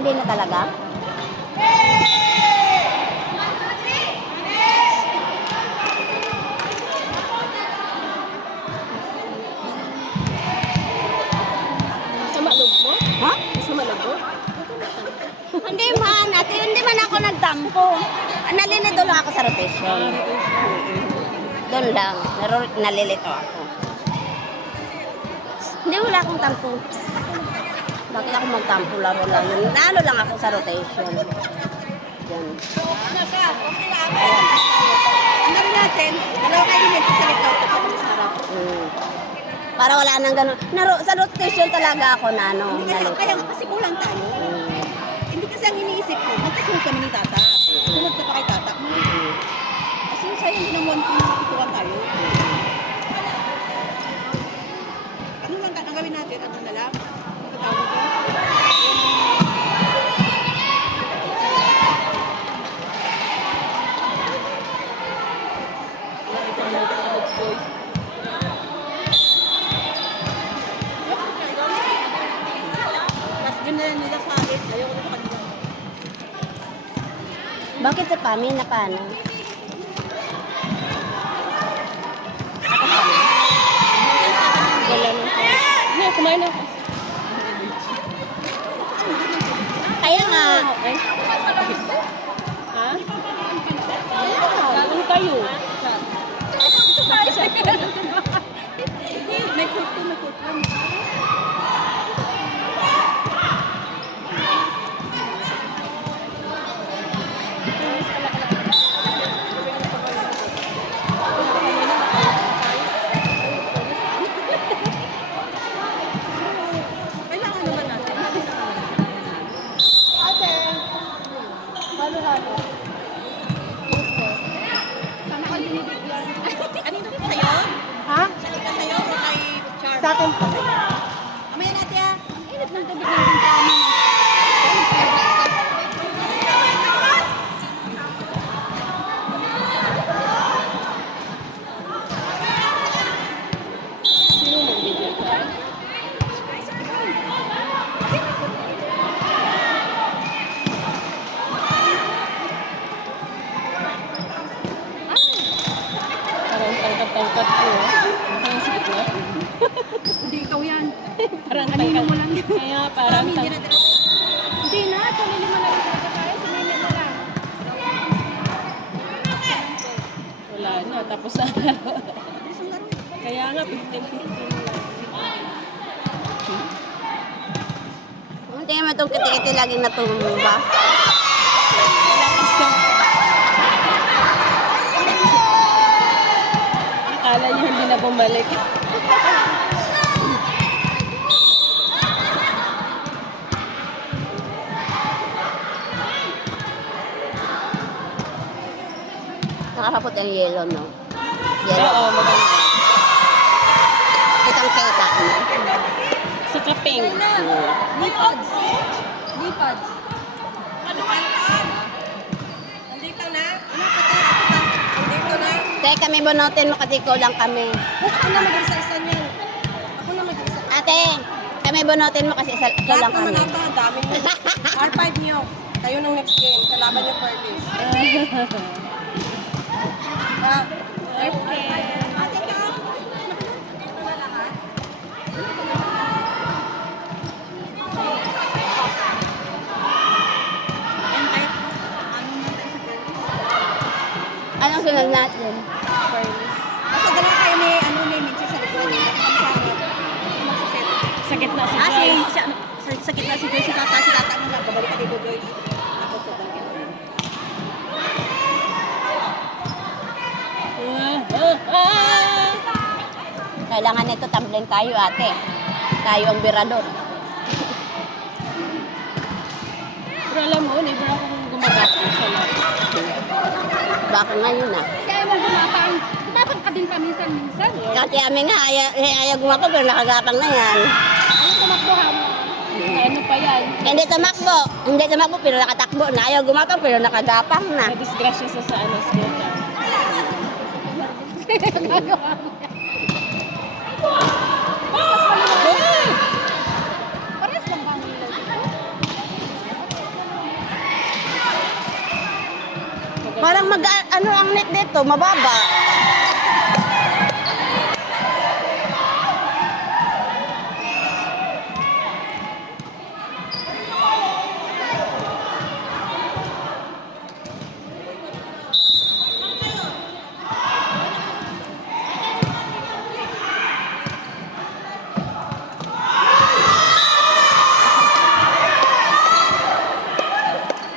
Hindi na talaga? Sama loob mo? Ha? Sama loob mo? Hindi man, ate, hindi man ako nagtampo. Nalilito lang ako sa rotation. Doon lang, nalilito ako. Hindi, wala akong tampo. Bakit ako magtampo? Laro lang yun. Naano lang ako sa rotation. Yan. Ano rin natin? Dalawa kayo dito sa likod. Ako sa harap. Para wala nang ganun. Sa rotation talaga ako na ano. Kaya nalito. kasi kulang tayo. Hindi kasi ang iniisip ko, magkasunod kami ni Tata. Sunod ka pa kay Tata. Kasi sayang din ang 1 pin na ituwan tayo. Ano lang ang gawin natin? Ano na lang? Magkatawag ko? Mas ganyan nila sa akin. Ayoko na kanila. Bakit sa PAMI na paano? Wala nang hindi, kumain ako. Kaya nga. Ha? Ano kayo? May kuto. Kailangan naman natin. Ate, halo-halo. Sana ka binibigyan. Ano ito sa'yo? Ha? Sa'yo o kay Char? Sa akin po. Mamaya natin ah. Ang init ng tubig natin kami. Sino magbigyan ka? Parang tangkat-tangkat ko. Parang sikip na. Hindi ikaw yan. Parang tangkat. Mo lang. Kaya parang tangkat. Hindi na. Pumili mo lang talaga tayo. Sumili mo lang. Wala na. Tapos na laro. Kaya nga 15-15 lang. Tingnan mo itong kiti-kiti laging natumba. Akala niyo hindi na bumalik. Nakakapot ang yellow, no? Yellow. Oo, maganda. Kitang-kita, no? Sa kaping. Lipads. Lipads. Ano ka? Nandito na? Ano ka? Nandito na? Teka, kami bunutin mo kasi kulang kami. Ako na mag-isa-isa niyan. Ako na mag-isa. Ate, kami bunutin mo kasi kulang Lahat naman kami. ata, ang dami nyo. R5 nyo. Kayo ng next game. Kalaban nyo Perlis. Okay. Anong sunod natin? Basta dalawa kayo ni, Mitchell sa likod. Magsaset. Sa gitna si Ah, Joyce. sa gitna si Joyce, si Tata mo lang. Babalik ka dito, Joyce. Ako sa bangkit. Kailangan nito tumbling tayo, ate. Tayo ang birador. Pero alam mo, never akong gumagastos sa lahat. Baka ngayon na. Kaya mo gumapang. Dapat ka din paminsan-minsan. Kasi amin nga, ayaw gumapa pero nakagapang na yan. Ano tumakbo ha mo? Ano pa yan? Hindi tumakbo. Hindi tumakbo pero nakatakbo na. Ayaw gumapang pero nakagapang na. Na-disgrasya sa ano, scooter. Gagawa mo. Pares lang ba ang ilaw dito? ano ang net dito, mababa.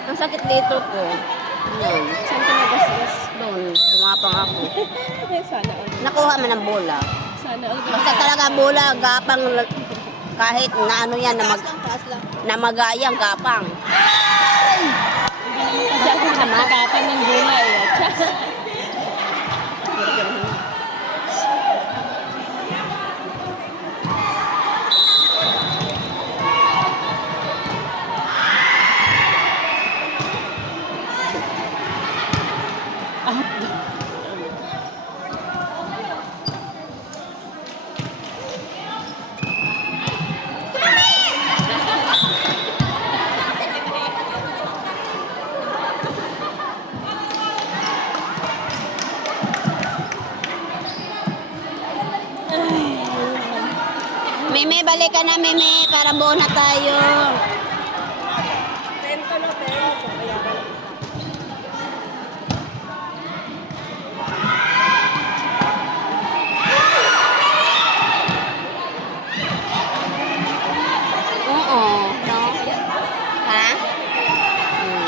Ang sakit dito ko. Yun. Saan ka nagasgas? Doon, bumapang ako. Sana all. Nakuha man ang bola. Sana all. Basta talaga bola, gapang kahit na ano yan, Taas lang. na magayang gapang. Kasi ako nakakatan ng gulay. Tsa. Mimi, balik ka na, Mimi, para buo na tayo. Tento na, tento. Kaya ka lang. Oo, no? Ha? Hmm.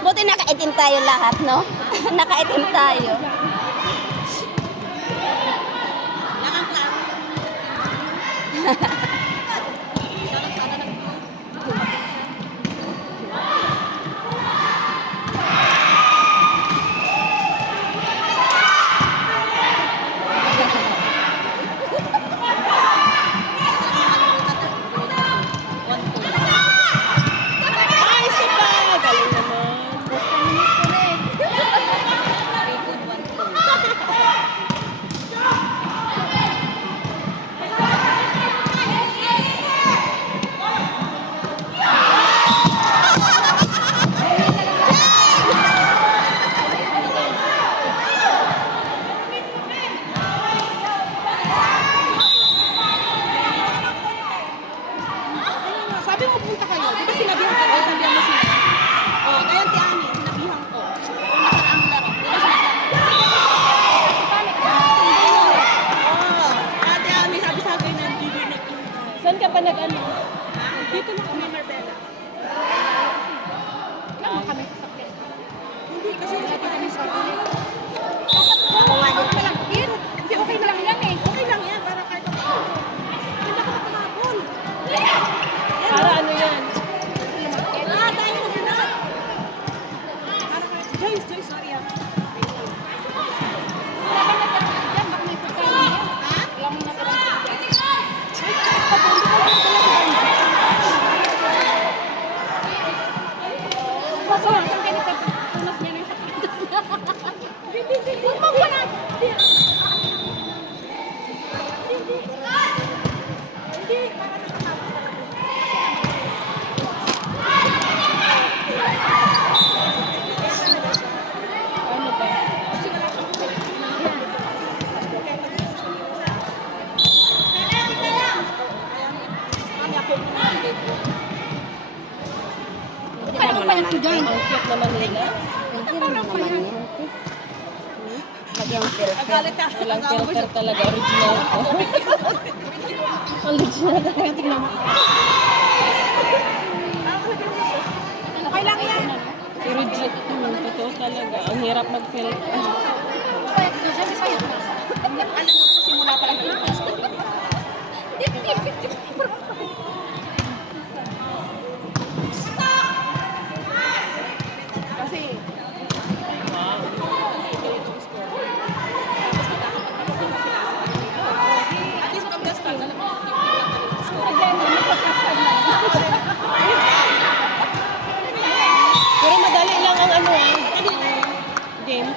Buti nakaitim tayo lahat, no? Nakaitim tayo. Ay, sipa! Galing naman. Sabi mo punta kayo. Di ba sinabihan ko? Sabihan mo sila. Oh, kaya ti Ani, sinabihan ko. Kung nakaraang laro. Di ba sinabihan ko? Oh, ate Ami, sabi sa akin ng TV na Saan ka pa nag-ano? dito na kami, Marbella. Lang kami sa sakit. Hindi, kasi wala pa kami sa akin. Ako nga din. Hindi, okay lang yan eh. Okay lang yan, para kahit ako. Hindi ka nakakahapon. Para ano yan? Tayo na sila. Joyce, sorry ah. Ano ba? Ano mo naman? Ang cute na Manila. Hindi naman yan. Lagyan mo filter. Galit ka. Walang filter talaga. Original ko. Original talaga. Tingnan mo. Okay lang yan. Original. Totoo talaga. Ang hirap mag-filter. Alam mo, simula pa lang yung kasi at least pag-gastal, alam mo, Pero madali lang ang ano game.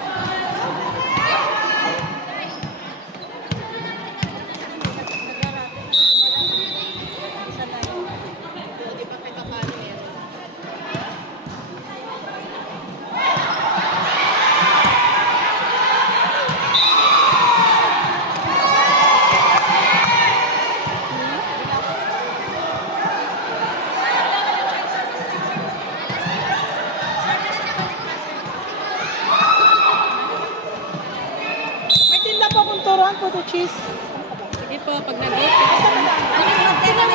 to cheese. Sige po, pag nag-out. Sige.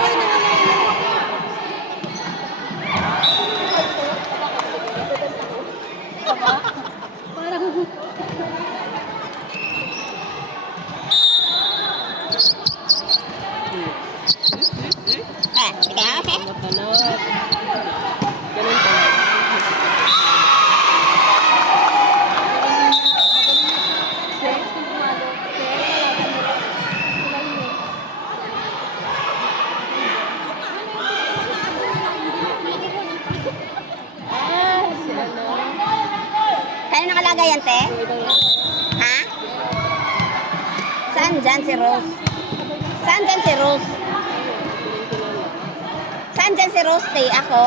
Matanap. Ganun pa. Si ano. Kaya nakalagay yan, te? Ibang yan. Ha? Saan dyan si Rose? Saan dyan si Rose? Saan dyan si Rose, te? Ako?